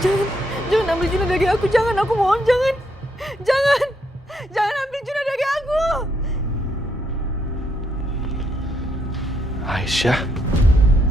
Jangan, jangan ambil Juna dari aku, jangan, aku mohon, jangan. Jangan, jangan ambil Juna dari aku. Aisyah.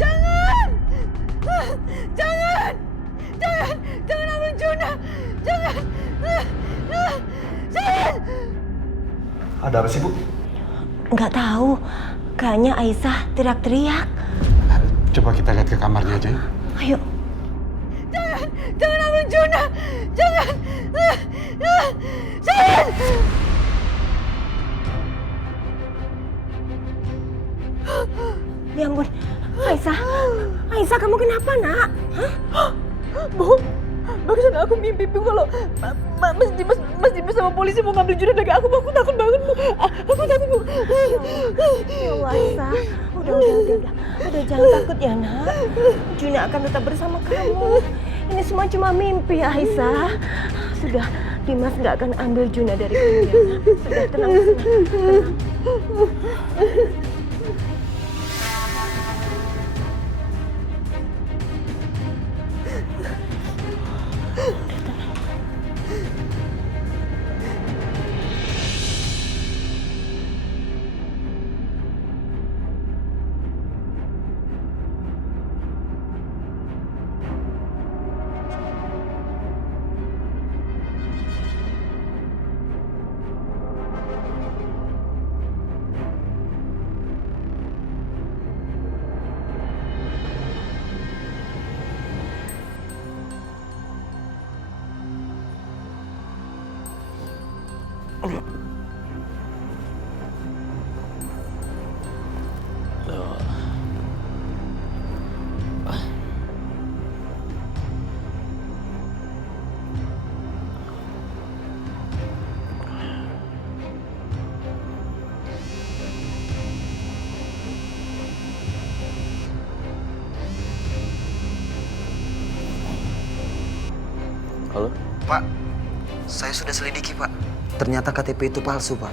Jangan, jangan, jangan, jangan ambil Juna, jangan, jangan. Ada apa sih, Bu? Nggak tahu, kayaknya Aisyah teriak-teriak. Coba kita lihat ke kamarnya aja yuk. Ayo. Jangan, jangan ambil Juna, jangan, jangan. Ya ampun, Aisyah, Aisyah kamu kenapa nak? Hah? Bu, barusan aku mimpi Bu kalau Mas Dimas sama polisi mau ngambil Juna dari aku. Bu, aku takut banget Bu. Aku takut Bu. Ya Allah Aisyah, udah jangan takut ya nak. Juna akan tetap bersama kamu. Ini semua cuma mimpi Aisyah. Sudah, Dimas nggak akan ambil Juna dari kamu ya nak. Sudah tenang. Halo? Pak, saya sudah selidiki, Pak. Ternyata KTP itu palsu, Pak.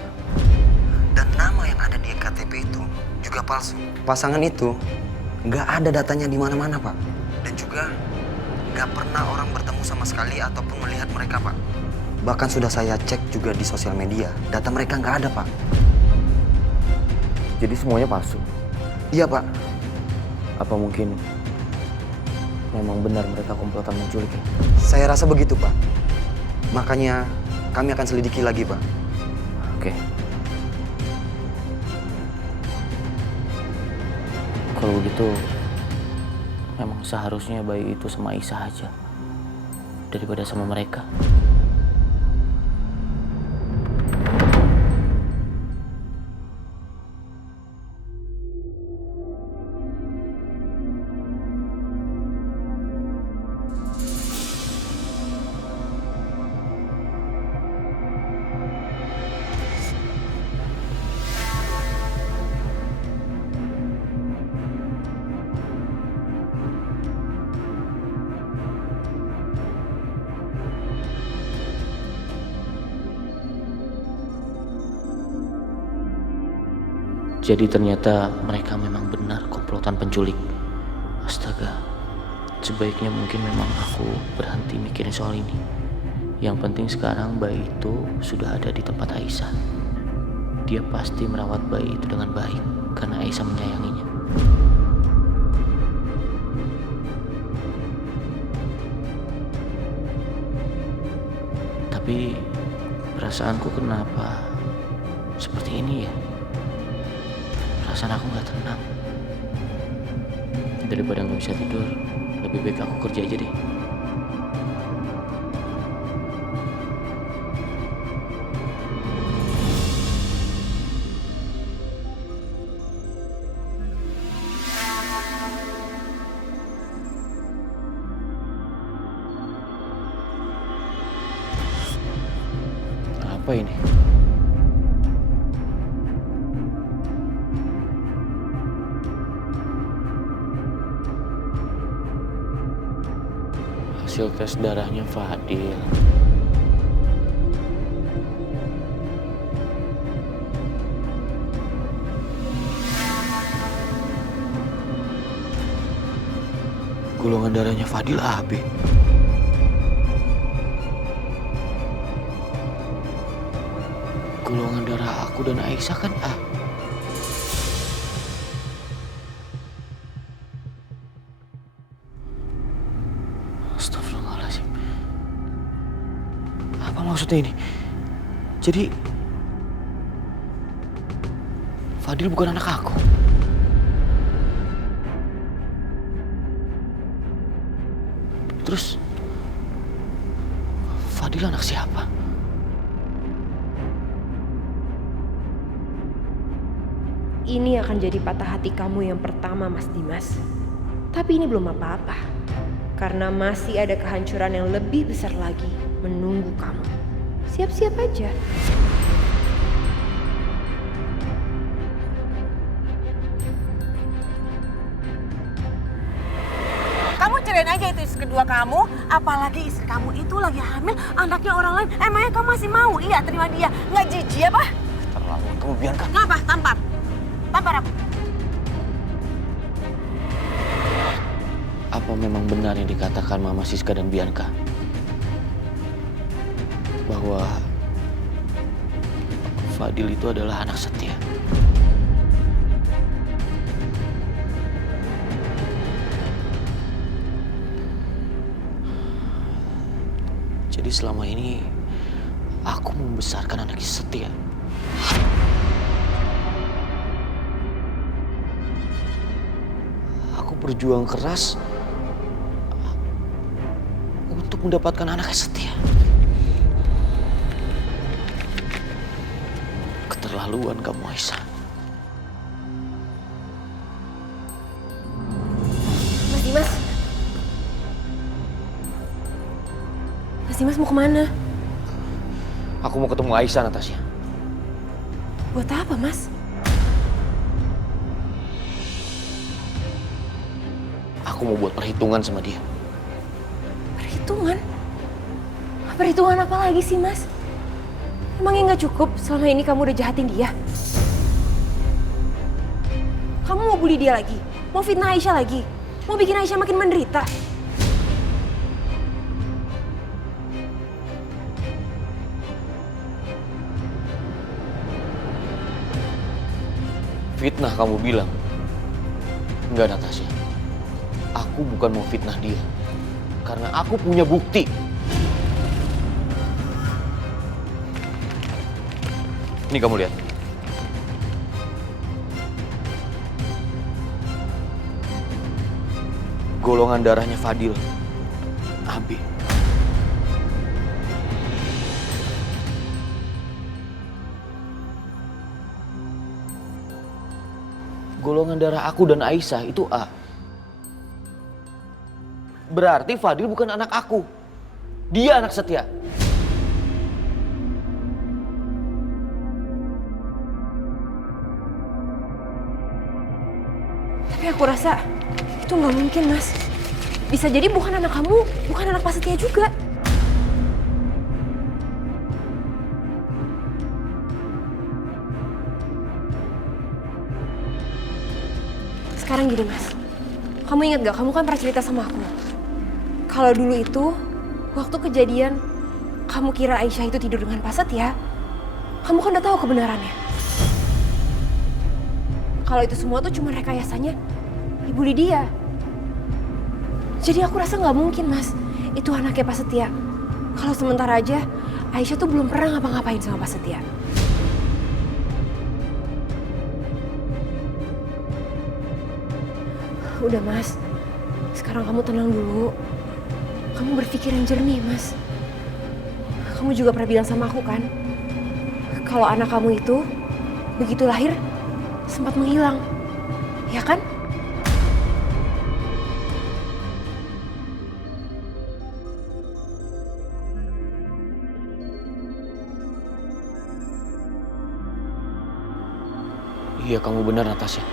Dan nama yang ada di KTP itu juga palsu. Pasangan itu nggak ada datanya di mana-mana, Pak. Dan juga nggak pernah orang bertemu sama sekali ataupun melihat mereka, Pak. Bahkan sudah saya cek juga di sosial media, data mereka nggak ada, Pak. Jadi semuanya palsu? Iya, Pak. Apa mungkin memang benar mereka komplotan menculiknya? Saya rasa begitu, Pak. Makanya kami akan selidiki lagi, Pak. Oke. Kalau begitu, memang seharusnya bayi itu sama Aisyah aja daripada sama mereka. Jadi ternyata mereka memang benar komplotan penculik. Astaga, sebaiknya mungkin memang aku berhenti mikirin soal ini. Yang penting sekarang bayi itu sudah ada di tempat Aisyah. Dia pasti merawat bayi itu dengan baik karena Aisyah menyayanginya. Tapi perasaanku kenapa seperti ini ya? Perasaan aku gak tenang. Daripada gak bisa tidur, lebih baik aku kerja aja deh. Apa ini? Hasil tes darahnya Fadil. Golongan darahnya Fadil AB. Golongan darah aku dan Aisyah kan A. Astagfirullahaladzim. Apa maksudnya ini? Jadi Fadil bukan anak aku. Terus Fadil anak siapa? Ini akan jadi patah hati kamu yang pertama, Mas Dimas. Tapi ini belum apa-apa. Karena masih ada kehancuran yang lebih besar lagi menunggu kamu. Siap-siap aja. Kamu cerain aja itu istri kedua kamu, apalagi istri kamu itu lagi hamil, anaknya orang lain. Emangnya kamu masih mau? Iya, terima dia. Nggak jijik apa? Terlaluan kamu, Bianca. Ngapa? Tampar. Tampar aku. Apa memang benar yang dikatakan Mama Siska dan Bianca? Bahwa Fadil itu adalah anak setia. Jadi selama ini aku membesarkan anak setia. Aku berjuang keras untuk mendapatkan anak setia. Keterlaluan kamu, Aisyah. Mas Dimas. Mas Dimas mau kemana? Aku mau ketemu Aisyah, Natasha. Buat apa, Mas? Aku mau buat perhitungan sama dia. Perhitungan? Perhitungan apa lagi sih, Mas? Emangnya nggak cukup selama ini kamu udah jahatin dia? Kamu mau bully dia lagi? Mau fitnah Aisyah lagi? Mau bikin Aisyah makin menderita? Fitnah kamu bilang? Enggak, Natasha. Aku bukan mau fitnah dia. Karena aku punya bukti. Ini kamu lihat. Golongan darahnya Fadil, AB. Golongan darah aku dan Aisyah itu A. Berarti Fadil bukan anak aku. Dia anak setia. Tapi aku rasa itu nggak mungkin, Mas. Bisa jadi bukan anak kamu, bukan anak Pak Setia juga. Sekarang gini, Mas. Kamu ingat gak, kamu kan pernah cerita sama aku. Kalau dulu itu, waktu kejadian, kamu kira Aisyah itu tidur dengan Pak Setia, kamu kan udah tahu kebenarannya. Kalau itu semua tuh cuma rekayasanya Ibu Lydia. Jadi aku rasa nggak mungkin, Mas. Itu anaknya Pak Setia. Kalau sementara aja, Aisyah tuh belum pernah ngapa-ngapain sama Pak Setia. Udah, Mas. Sekarang kamu tenang dulu. Kamu berpikir yang jernih, Mas. Kamu juga pernah bilang sama aku kan, kalau anak kamu itu begitu lahir sempat menghilang, ya kan? Iya, kamu benar, Natasha.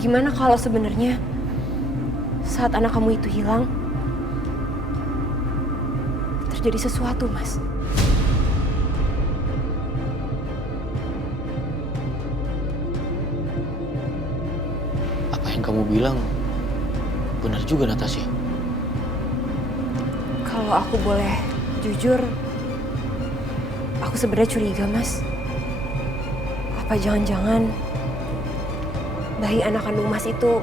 Gimana kalau sebenarnya saat anak kamu itu hilang, terjadi sesuatu, Mas? Apa yang kamu bilang benar juga, Natasha. Kalau aku boleh jujur, Aku sebenarnya curiga, Mas. Apa jangan-jangan bayi anak kandung Mas itu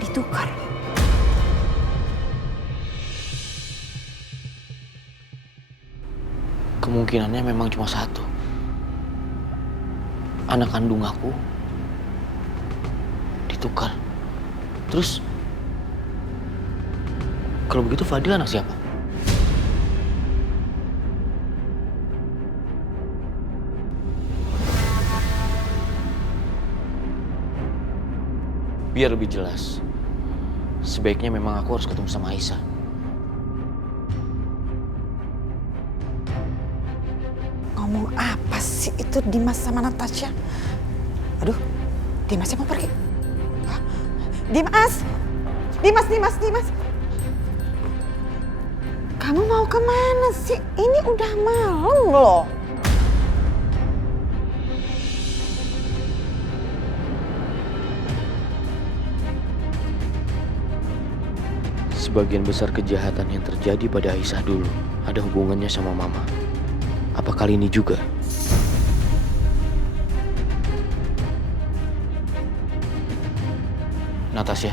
ditukar? Kemungkinannya memang cuma satu. Anak kandung aku ditukar. Terus, kalau begitu Fadil anak siapa? Biar lebih jelas, sebaiknya memang aku harus ketemu sama Aisyah. Ngomong apa sih itu Dimas sama Natasha? Aduh, Dimasnya mau pergi. Hah? Dimas! Dimas! Kamu mau kemana sih? Ini udah malam loh. Sebagian besar kejahatan yang terjadi pada Aisyah dulu ada hubungannya sama Mama. Apa kali ini juga? Natasha,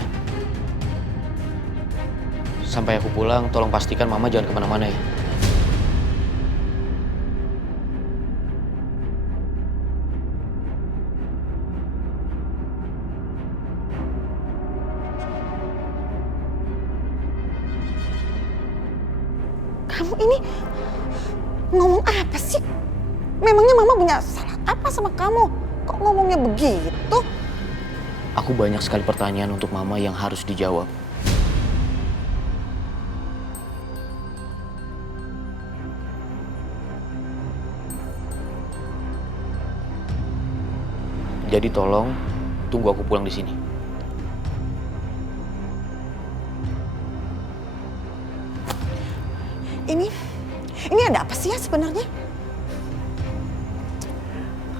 sampai aku pulang tolong pastikan Mama jangan kemana-mana ya. Kamu ini ngomong apa sih? Memangnya Mama punya salah apa sama kamu? Kok ngomongnya begitu? Aku banyak sekali pertanyaan untuk Mama yang harus dijawab. Jadi tolong tunggu aku pulang di sini. Ini ada apa sih ya sebenarnya?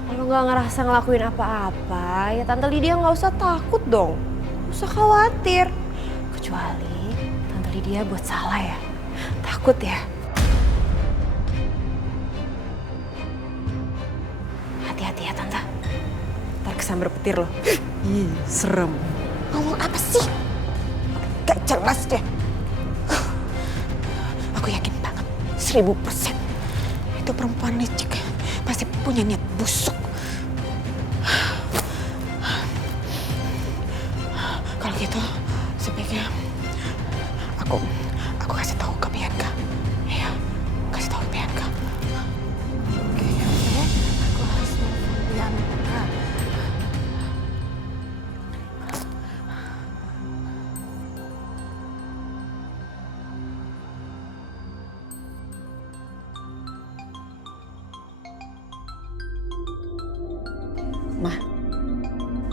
Kalau nggak ngerasa ngelakuin apa-apa, ya Tante Lydia nggak usah takut dong. Nggak usah khawatir. Kecuali Tante Lydia buat salah ya. Takut ya. Hati-hati ya Tante. Ntar kesambar petir loh. Ih, serem. Ngomong apa sih? Gak jelas deh. Aku yakin banget, 1000%. Itu perempuan licik pasti punya niat busuk. Kalau gitu, sebaiknya aku kasih tahu ke Bianca. Iya, kasih tahu ke Bianca. Oke, aku harus telepon Bianca.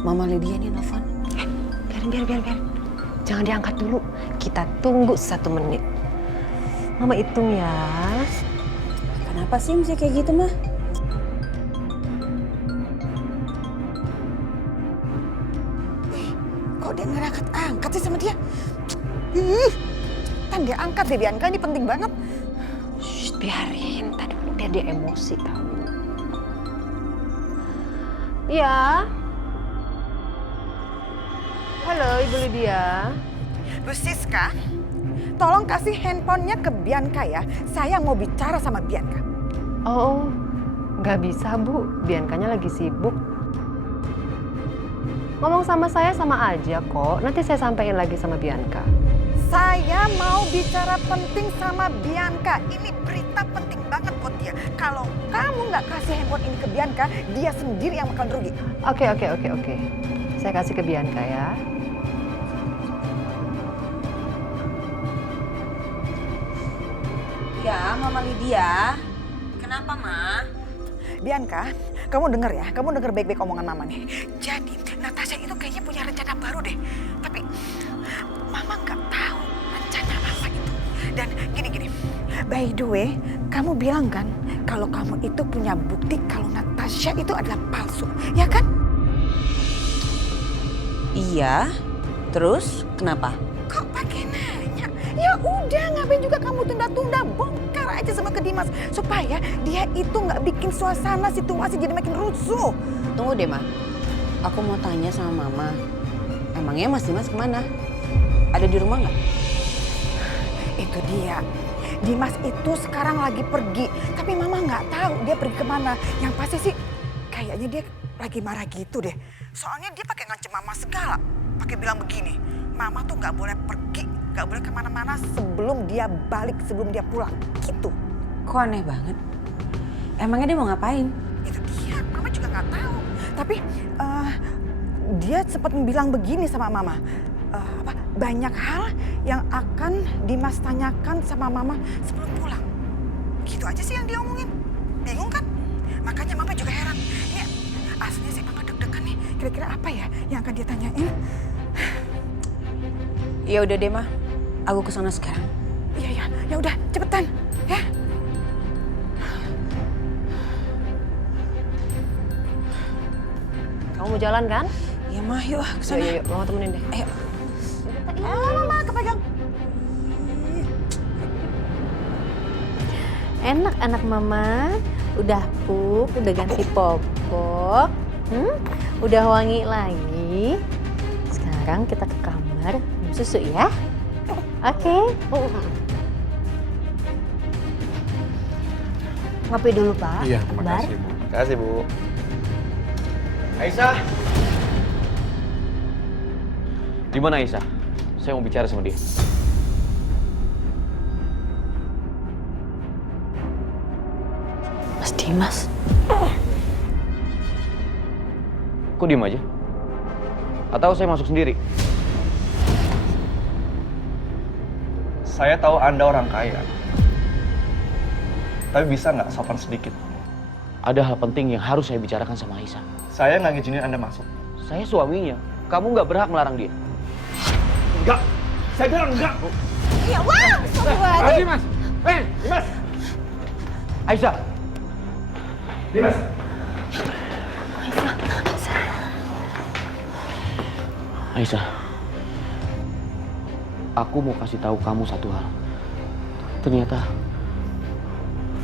Mama Lydia nih nelfon. Biar. Jangan diangkat dulu. Kita tunggu 1 menit. Mama hitung ya. Kenapa sih mesti kayak gitu, Mah? Kok dia nggak angkat sih sama dia? Tan dia angkat deh, Bianca, ini penting banget. Shh, biarin. Tadi biar dia emosi tahu. Ya. Halo, Ibu Lydia. Bu Siska, tolong kasih handphonenya ke Bianca ya. Saya mau bicara sama Bianca. Oh, nggak bisa Bu. Biancanya lagi sibuk. Ngomong sama saya sama aja kok. Nanti saya sampaikan lagi sama Bianca. Saya mau bicara penting sama Bianca. Ini berita penting banget buat dia. Kalau kamu nggak kasih handphone ini ke Bianca, dia sendiri yang bakal rugi. Oke. Saya kasih ke Bianca ya. Ya, Mama Lydia. Kenapa, Ma? Bianca, kamu denger ya, kamu denger baik-baik omongan Mama nih. Jadi, Natasha itu kayaknya punya rencana baru deh. Tapi, Mama nggak tahu rencana apa itu. Dan gini, by the way, kamu bilang kan kalau kamu itu punya bukti kalau Natasha itu adalah palsu, ya kan? Iya. Terus kenapa? Kok pakai nanya? Ya udah, ngapain juga kamu tunda-tunda, bongkar bicara aja sama ke Dimas supaya dia itu nggak bikin suasana situasi jadi makin rusuh. Tunggu deh, Ma. Aku mau tanya sama Mama. Emangnya Mas Dimas kemana? Ada di rumah nggak? Itu dia. Dimas itu sekarang lagi pergi, tapi Mama nggak tahu dia pergi kemana. Yang pasti sih kayaknya dia lagi marah gitu deh. Soalnya dia pakai ngancem Mama segala, pakai bilang begini, Mama tuh nggak boleh pergi, nggak boleh kemana-mana sebelum dia balik, sebelum dia pulang, gitu. Kok aneh banget? Emangnya dia mau ngapain? Itu dia, Mama juga nggak tahu. Tapi dia sempat bilang begini sama Mama. Banyak hal yang akan Dimas tanyakan sama Mama sebelum pulang. Gitu aja sih yang dia omongin. Bingung kan? Makanya Mama juga heran. Ini aslinya sih Mama deg-degan nih. Kira-kira apa ya yang akan dia tanyain? Ya udah deh, Ma. Aku kesana sekarang. Iya, ya udah cepetan ya. Kamu mau jalan kan? Ya, Ma, yuk kesana. Yuk, Mama temenin deh. Ayo. Mama kepegang. Enak anak Mama, udah pup, udah ganti popok, udah wangi lagi. Sekarang kita ke kamar minum susu ya. Oke. Ngopi dulu, Pak. Iya, terima Bar. kasih, Bu. Terima kasih, Bu. Aisyah. Di mana Aisyah? Saya mau bicara sama dia. Mas Dimas. Kok diem aja? Atau saya masuk sendiri? Saya tahu Anda orang kaya. Tapi bisa nggak sopan sedikit? Ada hal penting yang harus saya bicarakan sama Aisyah. Saya nggak ngizinin Anda masuk. Saya suaminya. Kamu nggak berhak melarang dia. Enggak! Saya bilang enggak! Iya, wah. Dimas! Dimas! Aisyah! Dimas! Aisyah, aku mau kasih tahu kamu satu hal. Ternyata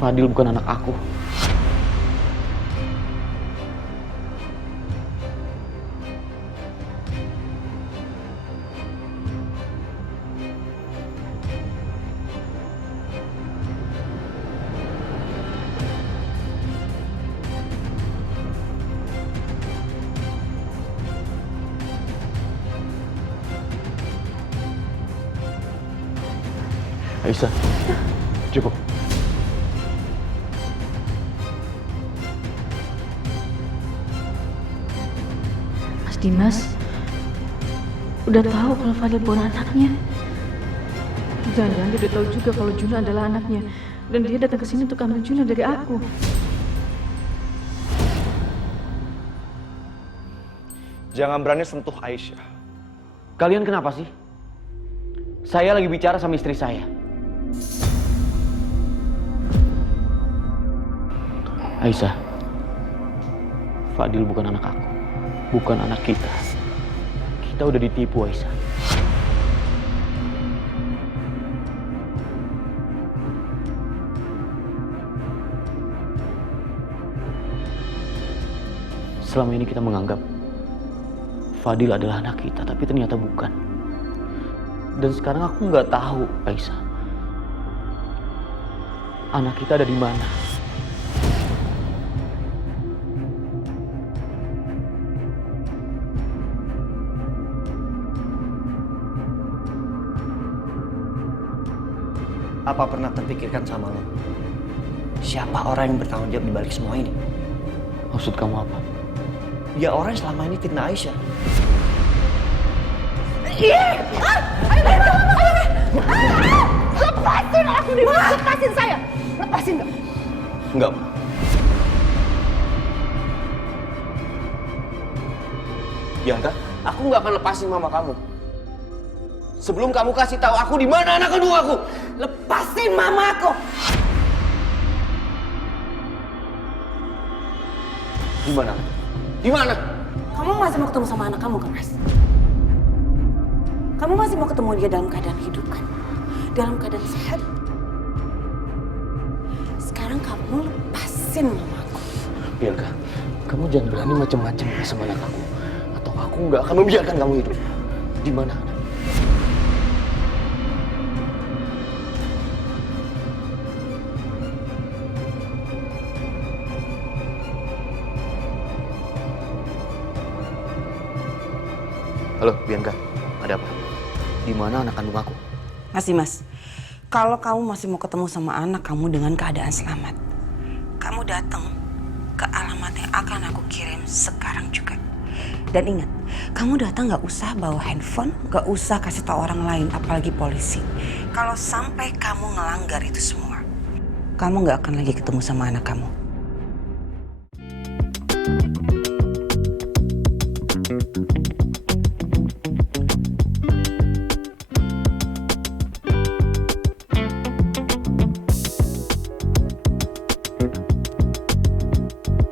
Fadil bukan anak aku. Aisyah, cukup. Mas Dimas, udah tahu kalau Fadil bukan anaknya. Jangan-jangan dia udah tahu juga kalau Juna adalah anaknya. Dan dia datang ke sini untuk ambil Juna dari aku. Jangan berani sentuh Aisyah. Kalian kenapa sih? Saya lagi bicara sama istri saya. Aisyah, Fadil bukan anak aku, bukan anak kita. Kita udah ditipu, Aisyah. Selama ini kita menganggap Fadil adalah anak kita, tapi ternyata bukan. Dan sekarang aku nggak tahu, Aisyah, anak kita ada di mana. Apa pernah terpikirkan sama lo? Siapa orang yang bertanggung jawab di balik semua ini? Maksud kamu apa? Ya orang yang selama ini fitnah Aisyah. Lepasin aku, Dimas. Lepasin saya. Lepasin nggak? Enggak. Bianca, aku nggak akan lepasin mama kamu. Sebelum kamu kasih tahu aku di mana anak kedua aku. Lepasin mama aku. Di mana? Di mana? Kamu masih mau ketemu sama anak kamu kan, Mas? Kamu masih mau ketemu dia dalam keadaan hidup kan? Dalam keadaan sehat? sekarang kamu lepasin mamaku. Bianca, kamu jangan berani macam-macam sama anak aku. Atau aku nggak akan membiarkan kamu hidup. Di mana anak? Halo, Bianca. Ada apa? Di mana anak kandung aku? Mas, kalau kamu masih mau ketemu sama anak kamu dengan keadaan selamat, kamu datang ke alamat yang akan aku kirim sekarang juga. Dan ingat, kamu datang gak usah bawa handphone, gak usah kasih tahu orang lain, apalagi polisi. Kalau sampai kamu ngelanggar itu semua, kamu gak akan lagi ketemu sama anak kamu.